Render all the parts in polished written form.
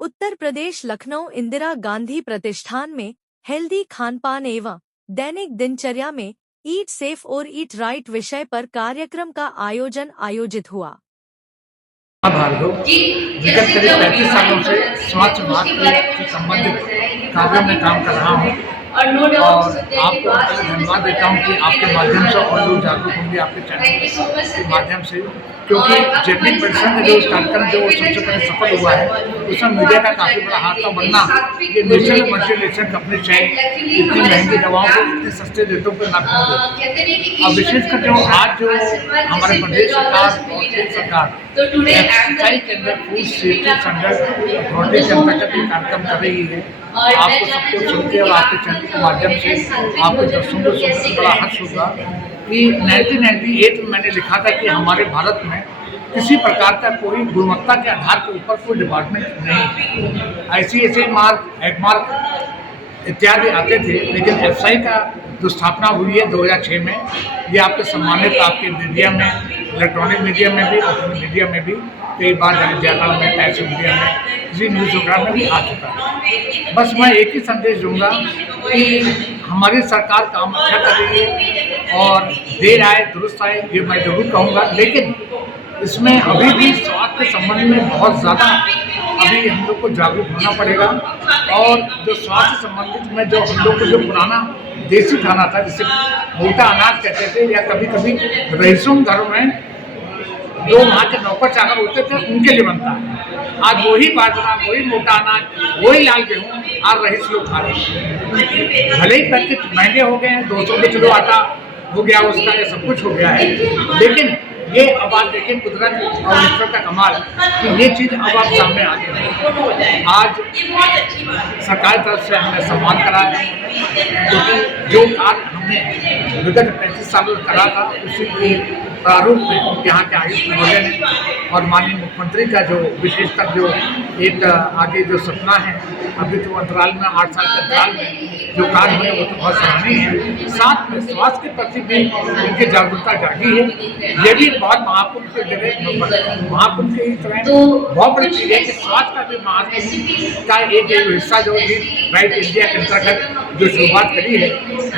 उत्तर प्रदेश लखनऊ इंदिरा गांधी प्रतिष्ठान में हेल्दी खानपान एवं दैनिक दिनचर्या में ईट सेफ और ईट राइट विषय पर कार्यक्रम का आयोजित हुआ। भार्गव विगत करीब 35 सालों से स्वास्थ्य विभाग से संबंधित कार्यों में काम कर रहा हूँ और आपको धन्यवाद देता हूँ कि आपके माध्यम से और लोग जागरूक होंगे आपके चैनल के माध्यम से, क्योंकि जेनेटिक मेडिसिन का जो कार्यक्रम जो सबसे पहले सफल हुआ है उसमें मीडिया का काफ़ी बड़ा हाथ था। वरना ये नेशनल मल्टीनेशनल कंपनी चाहे इतनी महंगी दवाओं को इतने सस्ते रेटों पर ना खरीदे। अब विशेषकर जो आज जो हमारे प्रदेश सरकार और केंद्र सरकार एक्साइज के अंदर फूड सेफ्टी स्टैंडर्ड अथॉरिटी के अंतर्गत ये कार्यक्रम कर रही है, आपको सबको सुनकर और आपके चैनल के माध्यम से आपके दर्शकों को सुनकर बड़ा हर्ष होगा कि 1998 में मैंने लिखा था कि हमारे भारत में किसी प्रकार का कोई गुणवत्ता के आधार के ऊपर कोई डिपार्टमेंट नहीं, ICSI मार्क, हैक मार्क इत्यादि आते थे, लेकिन एफएसआई का जो स्थापना हुई है 2006 में, ये आपके सम्मानित आपके मीडिया में, इलेक्ट्रॉनिक मीडिया में भी और मीडिया में भी कई बार जर्नल में, टाइम्स मीडिया में, किसी न्यूज़ प्रोग्राम में भी आ चुका है। बस मैं एक ही संदेश दूंगा कि हमारी सरकार काम अच्छा कर रही है और देर आए दुरुस्त आए ये मैं जरूर कहूँगा, लेकिन इसमें अभी भी स्वास्थ्य के संबंध में बहुत ज़्यादा अभी हम लोग को जागरूक होना पड़ेगा। और जो स्वास्थ्य संबंधित में जो हम लोग को जो पुराना देसी खाना था जिसे मोटा अनाज कहते थे, या कभी कभी रईसों घरों में जो वहाँ के नौकर चाकर होते थे उनके लिए बनता है, आज वही बाजरा, वही मोटा अनाज, वही लाल गेहूँ आज रईस लोग खा रहे हैं। भले ही पैकेट महंगे हो गए हैं, 200 रुपये किलो आटा हो गया उसका, ये सब कुछ हो गया है, लेकिन ये अब आप देखें कुदरत और ईश्वर का कमाल कि ये चीज़ अब आप सामने आ गई है। आज सरकार की तरफ से हमने सम्मान करा है, क्योंकि जो कार्य हमने विगत 35 सालों में करा था उसी के प्रारूप में यहाँ के आयुक्त महोदय ने और माननीय मुख्यमंत्री का जो विशेषकर जो एक आगे जो सपना है, अभी तो अंतराल में 8 साल के अंतराल में जो कार्य हुए वो तो बहुत सराहनीय है। साथ में स्वास्थ्य के प्रति भी इनकी जागरूकता जागी है, ये भी बहुत महापुरुष की जगह महापुरुष की तरह बहुत बड़ी चीज़ है कि स्वास्थ्य का भी महापुरुष का एक हिस्सा जो राइट इंडिया के अंतर्गत जो शुरुआत करी है,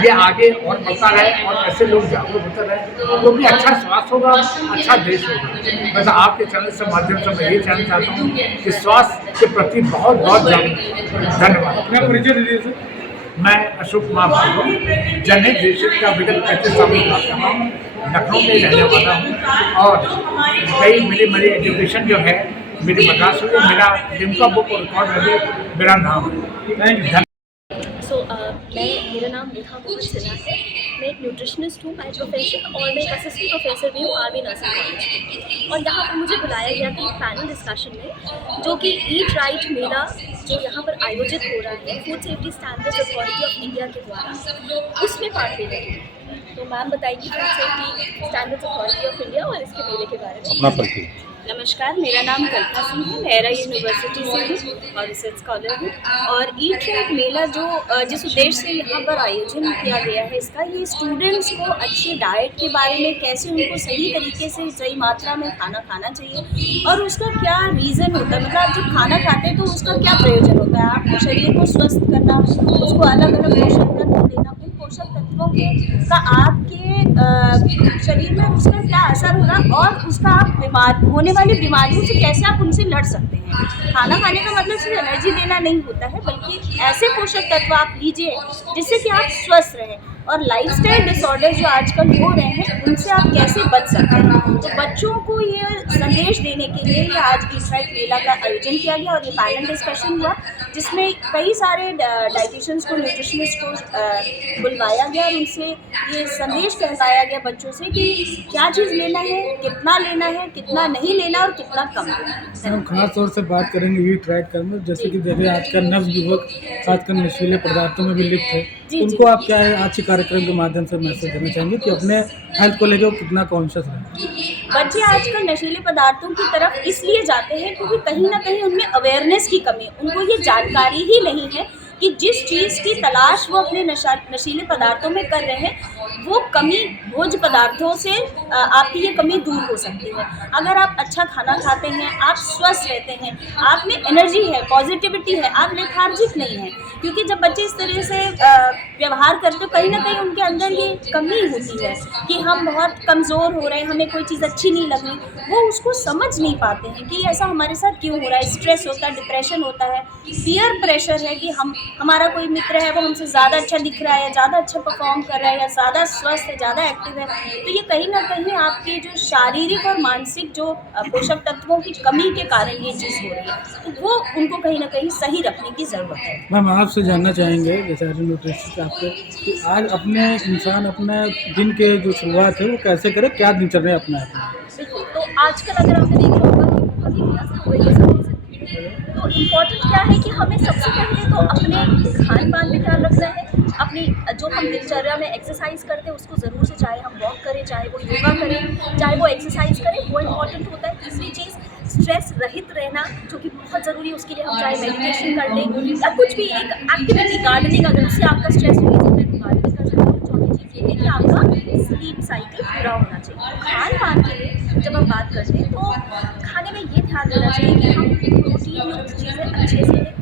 ये आगे और बढ़ता रहे और ऐसे लोग जागरूक होते रहे, क्योंकि अच्छा स्वास्थ्य होगा, अच्छा देश होगा। वैसे आपके चैनल से माध्यम से मैं ये जानना चाहता हूँ कि स्वास्थ्य के प्रति बहुत बहुत जागरूक। धन्यवाद। मैं परिचय दीजिए। मैं अशोक कुमार भार्गव जनहित देशित का विगत 35 साल में काम कर रहा हूँ, लखनऊ में रहने वाला हूँ और कई मेरी एजुकेशन जो है मेरी मद्रास हुई है, मेरा जिनका बुक और रिकॉर्ड है मेरा नाम है। मेरा नाम नेहा मोहम्मद सिन्हा है। मैं एक न्यूट्रिशनिस्ट हूँ बाय प्रोफेशन और मैं एक असिस्टेंट प्रोफेसर भी हूँ आर्मी नर्सिंग कॉलेज में। और यहाँ पर मुझे बुलाया गया था एक पैनल डिस्कशन में, जो कि ईट राइट मेला जो यहाँ पर आयोजित हो रहा है food safety standards authority of India के द्वारा, उसमें पार्ट लेने के लिए। तो मैम बताएंगी food safety standards authority of India और इसके मेले के बारे में। नमस्कार, मेरा नाम कल्पना सिंह है, मैं एरा यूनिवर्सिटी से हूँ और रिसर्च स्कॉलर हूँ। और ईट राइट मेला जो जिस उद्देश्य से यहाँ पर आयोजन किया गया है, इसका ये स्टूडेंट्स को अच्छी डाइट के बारे में, कैसे उनको सही तरीके से सही मात्रा में खाना खाना चाहिए और उसका क्या रीज़न होता है, मतलब आप जब खाना खाते हैं तो उसका क्या प्रयोजन होता है, आपको शरीर को स्वस्थ करना, उसको अलग अलग पोषक तत्व देना, उन पोषक तत्वों का आपके शरीर में उसका क्या असर होगा और उसका आप होने वाली बीमारियों से कैसे आप उनसे लड़ सकते हैं। खाना खाने का मतलब सिर्फ एनर्जी देना नहीं होता है, बल्कि ऐसे पोषक तत्व आप लीजिए जिससे कि आप स्वस्थ रहें और लाइफस्टाइल डिसऑर्डर जो आजकल हो रहे हैं उनसे आप कैसे बच सकते हैं। तो बच्चों को ये संदेश देने के लिए ये आज ईट राइट मेला का आयोजन किया गया और ये पैनल डिस्कशन हुआ, जिसमें कई सारे डाइटिशियंस को, न्यूट्रिशनिस्ट को बुलवाया गया और उनसे ये संदेश कहलाया गया बच्चों से कि क्या चीज़ लेना है, कितना नहीं लेना और कितना कम लेना। हम खास तौर से बात करेंगे ईट राइट करने, जैसे कि देखिए आजकल नवयुवक खासकर नशीले पदार्थों में भी लिप्त है, उनको आप क्या है आज के कार्यक्रम के माध्यम से मैसेज देना चाहेंगे कि अपने हेल्थ को लेकर कितना कॉन्शियस है? बच्चे आजकल नशीले पदार्थों की तरफ इसलिए जाते हैं क्योंकि कहीं ना कहीं उनमें अवेयरनेस की कमी है, उनको ये जानकारी ही नहीं है कि जिस चीज़ की तलाश वो अपने नशीले पदार्थों में कर रहे हैं, वो कमी भोज्य पदार्थों से आपकी ये कमी दूर हो सकती है। अगर आप अच्छा खाना खाते हैं, आप स्वस्थ रहते हैं, आप में एनर्जी है, पॉजिटिविटी है, आप लेथार्जिक नहीं हैं, क्योंकि जब बच्चे इस तरह से व्यवहार करते हो, कहीं ना कहीं उनके अंदर ये कमी होती है कि हम बहुत कमज़ोर हो रहे हैं, हमें कोई चीज़ अच्छी नहीं लग रही। वो उसको समझ नहीं पाते हैं कि ऐसा हमारे साथ क्यों हो रहा है। स्ट्रेस होता है, डिप्रेशन होता है, पीयर प्रेशर है कि हमारा कोई मित्र है वो हमसे ज़्यादा अच्छा दिख रहा है, या ज़्यादा अच्छा परफॉर्म कर रहा है, या ज़्यादा स्वस्थ है, ज़्यादा एक्टिव है। तो ये कहीं ना कहीं आपके जो शारीरिक और मानसिक जो पोषक तत्वों की कमी के कारण ये चीज़ हो रही है, तो वो उनको कहीं ना कहीं सही रखने की ज़रूरत है। मैम आपसे जानना चाहेंगे जैसे एज न्यूट्रिशन आपके कि आज अपने इंसान अपने दिन के जो शुरुआत है वो कैसे करे, क्या दिनचर्या अपना है? बिल्कुल, तो आजकल अगर आपने देखा होगा कि बहुत ही व्यस्त हो गई है सबकी ज़िंदगी। तो इम्पोर्टेंट क्या है कि हमें सबसे पहले तो अपने खान-पान पे ध्यान रखना है। अपनी जो हम दिनचर्या में एक्सरसाइज करते हैं उसको ज़रूर से, चाहे हम वॉक करें, चाहे वो योगा करें, चाहे वो एक्सरसाइज करें, वो इम्पोर्टेंट होता है। तीसरी चीज़ स्ट्रेस रहित रहना, जो कि बहुत ज़रूरी है। उसके लिए हम चाहे मेडिटेशन कर लें या कुछ भी एक एक्टिविटी, गार्डनिंग, अगर उससे आपका स्ट्रेस रिलीज होता है तो गार्डनिंग कर सकते हैं। चौथी चीज़ ये है कि आपका स्लीप साइकिल पूरा होना चाहिए। खान-पान के लिए जब हम बात करते हैं तो खाने में ये ध्यान देना चाहिए कि हम प्रोटीन युक्त चीज़ें अच्छे से लें।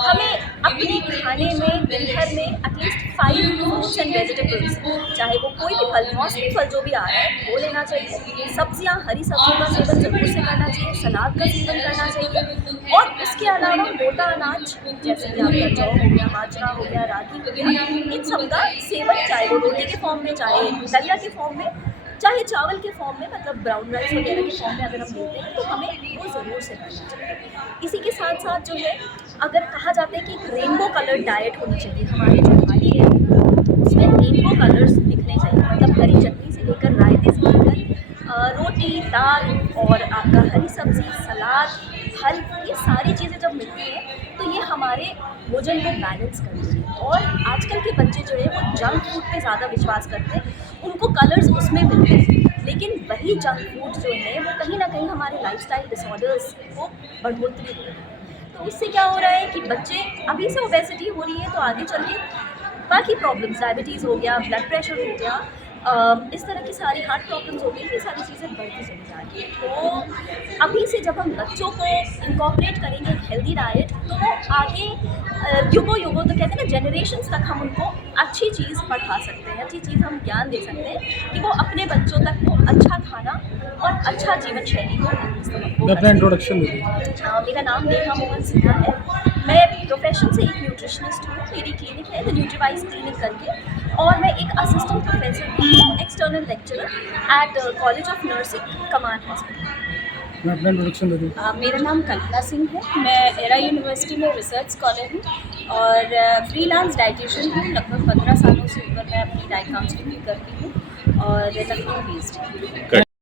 हमें अपने खाने में दिन भर में एटलीस्ट 5 फ्रूट्स एंड वेजिटेबल्स, चाहे वो कोई भी फल, मौसमी फल जो भी आ रहा है वो लेना चाहिए। सब्जियां, हरी सब्जियों का सेवन ज़रूर से करना चाहिए, सलाद का सेवन करना चाहिए। और इसके अलावा मोटा अनाज जैसे कि आपका जौ हो गया, बाजरा हो गया, रागी हो गया, इन सब का सेवन, चाहे वो रोटी के फॉर्म में, चाहे दलिया के फॉर्म में, चाहे चावल के फॉर्म में, मतलब ब्राउन राइस वगैरह के फॉर्म में अगर हम लेते हैं तो हमें वो ज़रूर से करना चाहिए। इसी के साथ साथ जो है, अगर कहा जाता है कि एक रेनबो कलर डाइट होनी चाहिए, हमारी जो थाली है उसमें रेनबो कलर्स दिखने चाहिए। मतलब हरी चटनी से लेकर रायते से लेकर रोटी, दाल और आपका हरी सब्जी, सलाद, फल, ये सारी चीज़ें जब मिलती हैं तो ये हमारे भोजन को बैलेंस करती है। और आजकल के बच्चे जो है वो जंक फूड पे ज़्यादा विश्वास करते हैं, उनको कलर्स उसमें मिलते हैं, लेकिन वही जंक फूड जो है वो कहीं ना कहीं हमारे लाइफस्टाइल डिसऑर्डर्स को बढ़ोतरी दे रहा है। तो उससे क्या हो रहा है कि बच्चे, अभी से ओबेसिटी हो रही है तो आगे चल के बाकी प्रॉब्लम्स, डायबिटीज़ हो गया, ब्लड प्रेशर हो गया, इस तरह की सारी हार्ट प्रॉब्लम्स हो गई, ये सारी चीज़ें बढ़ती चली जा रही है। तो अभी से जब हम बच्चों को इनकॉर्पोरेट करेंगे हेल्दी डाइट, तो वो आगे युगों युगों, तो कहते हैं ना, जनरेशंस तक हम उनको अच्छी चीज़ पढ़ा सकते हैं, अच्छी चीज़ हम ज्ञान दे सकते हैं कि वो अपने बच्चों तक वो अच्छा खाना और अच्छा जीवन शैली को अपना इंट्रोडक्शन दीजिए। मेरा नाम नेहा मोहन सिन्हा है। मैं प्रोफेशन से एक न्यूट्रिशनिस्ट हूँ। मेरी क्लिनिक है द न्यूट्रीवाइज क्लिनिक करके, और मैं एक असिस्टेंट प्रोफेसर भी हूँ, external lecturer at college of nursing, command hospital. मैं अपना इंट्रोडक्शन दे दूँ। मेरा नाम कल्पना सिंह है। मैं एरा यूनिवर्सिटी में रिसर्च स्कॉलर हूँ और फ्रीलांस डाइटिशियन हूँ। लगभग 15 सालों से ऊपर मैं अपनी डाइट काउंसलिंग भी करती हूँ और लखनऊ बेस्ड हूँ।